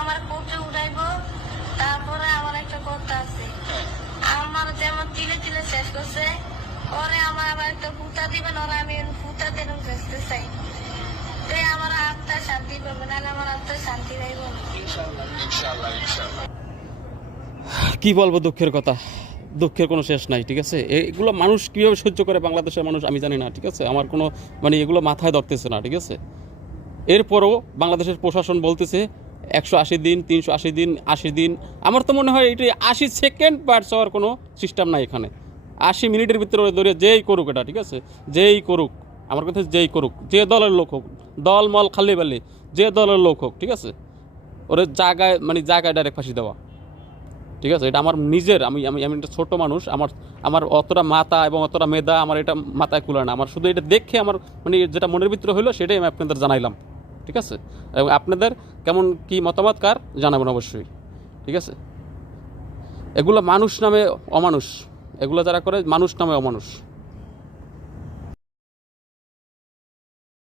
আমার কোর্টে উঠাইবো। তারপরে আমার একটা কথা আছে, আমার যেমন তিলে তিলে শেষ করছে, ওরে আমার আবার একটা ফুটা দিবেন, ওরা আমি ফুটা দিন বেচতে চাই। আমার আত্মা শান্তি পাবে, নাহলে আমার আত্মা শান্তি পাইব না। কি বলবো, দুঃখের কথা, দুঃখের কোনো শেষ নাই। ঠিক আছে, এগুলো মানুষ কীভাবে সহ্য করে বাংলাদেশের মানুষ আমি জানি না। ঠিক আছে, আমার কোনো মানে এগুলো মাথায় ধরতেছে না। ঠিক আছে, এরপরও বাংলাদেশের প্রশাসন বলতেছে 180 দিন, 380 দিন, 80 দিন। আমার তো মনে হয় এটি 80 সেকেন্ড পার হওয়ার কোনো সিস্টেম নাই এখানে। 80 মিনিটের ভিতরে ধরে যেই করুক এটা, ঠিক আছে, যেই করুক, আমার কথা যেই করুক, যে দলের লোক হোক, দল মল খালি বালি, যে দলের লোক হোক, ঠিক আছে, ওরে জায়গায় মানে জায়গায় ডাইরেক্ট ফাঁসি দেওয়া। ঠিক আছে, এটা আমার নিজের, আমি আমি আমি একটা ছোটো মানুষ, আমার অতটা মাথা এবং অতটা মেধা আমার এটা মাথায় কুলায় না। আমার শুধু এটা দেখে আমার মানে যেটা মনের ভিতরে হইলো সেটাই আমি আপনাদের জানাইলাম। ঠিক আছে, এবং আপনাদের কেমন কি মতামত কার জানাবেন অবশ্যই। ঠিক আছে, এগুলো মানুষ নামে অমানুষ, এগুলো যারা করে মানুষ নামে অমানুষ।